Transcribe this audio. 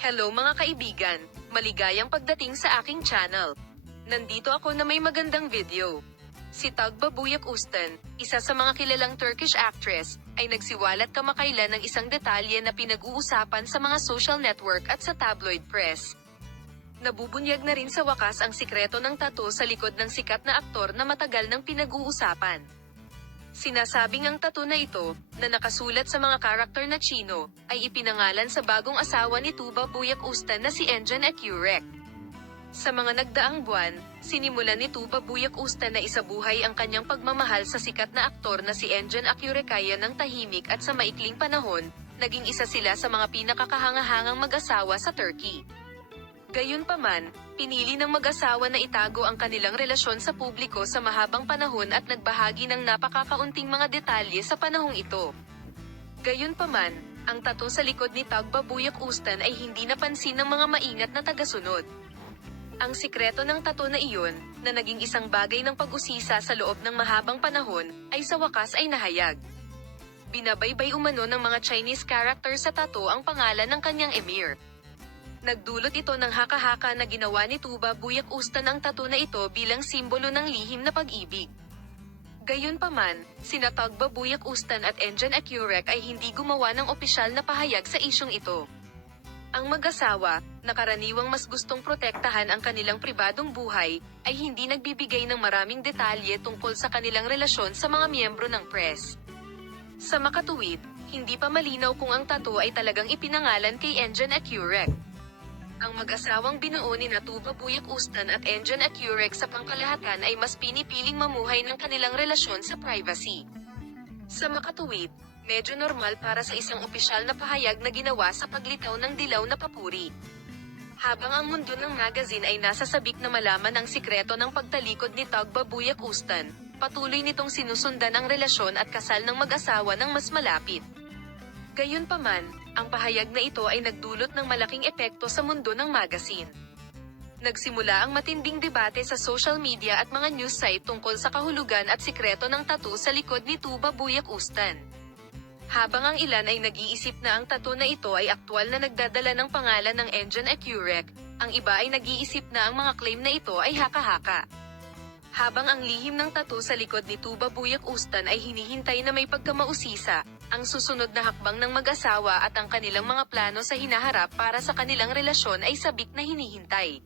Hello mga kaibigan, maligayang pagdating sa aking channel. Nandito ako na may magandang video. Si Tugba Büyük Üstün, isa sa mga kilalang Turkish actress, ay nagsiwalat kamakailan ng isang detalye na pinag-uusapan sa mga social network at sa tabloid press. Nabubunyag na rin sa wakas ang sikreto ng tattoo sa likod ng sikat na aktor na matagal nang pinag-uusapan. Sinasabing ang tattoo na ito, na nakasulat sa mga karakter na Chino, ay ipinangalan sa bagong asawa ni Tuba Büyük Üstün na si Engin Akyurek. Sa mga nagdaang buwan, sinimulan ni Tuba Büyük Üstün na isabuhay ang kanyang pagmamahal sa sikat na aktor na si Engin Akyurek kaya ng tahimik at sa maikling panahon, naging isa sila sa mga pinakakahangahangang mag-asawa sa Turkey. Gayunpaman, pinili ng mag-asawa na itago ang kanilang relasyon sa publiko sa mahabang panahon at nagbahagi ng napakakaunting mga detalye sa panahong ito. Gayunpaman, ang tattoo sa likod ni Tugba Büyük Üstün ay hindi napansin ng mga maingat na tagasunod. Ang sikreto ng tattoo na iyon, na naging isang bagay ng pag-usisa sa loob ng mahabang panahon, ay sa wakas ay nahayag. Binabaybay umano ng mga Chinese character sa tattoo ang pangalan ng kanyang emir. Nagdulot ito ng haka-haka na ginawa ni Tuba Büyük Üstün ang tattoo na ito bilang simbolo ng lihim na pag-ibig. Gayunpaman, sina Tugba Büyük Üstün at Engin Akyurek ay hindi gumawa ng opisyal na pahayag sa isyung ito. Ang mag-asawa, na karaniwang mas gustong protektahan ang kanilang pribadong buhay, ay hindi nagbibigay ng maraming detalye tungkol sa kanilang relasyon sa mga miyembro ng press. Sa makatuwid, hindi pa malinaw kung ang tattoo ay talagang ipinangalan kay Engin Akyurek. Ang mag-asawang binuo ni Tuba Büyük Üstün at Engin Akyurek sa pangkalahatan ay mas pinipiling mamuhay ng kanilang relasyon sa privacy. Sa makatuwid, medyo normal para sa isang opisyal na pahayag na ginawa sa paglitaw ng dilaw na papuri. Habang ang mundo ng magazine ay nasa sabik na malaman ang sikreto ng pagtalikod ni Tugba Büyük Üstün, patuloy nitong sinusundan ang relasyon at kasal ng mag-asawa ng mas malapit. Gayunpaman, ang pahayag na ito ay nagdulot ng malaking epekto sa mundo ng magazine. Nagsimula ang matinding debate sa social media at mga news site tungkol sa kahulugan at sikreto ng tattoo sa likod ni Tuba Büyük Üstün. Habang ang ilan ay nag-iisip na ang tattoo na ito ay aktwal na nagdadala ng pangalan ng Engin Akyurek, ang iba ay nag-iisip na ang mga claim na ito ay haka-haka. Habang ang lihim ng tattoo sa likod ni Tuba Büyük Üstün ay hinihintay na may pagkamausisa, ang susunod na hakbang ng mag-asawa at ang kanilang mga plano sa hinaharap para sa kanilang relasyon ay sabik na hinihintay.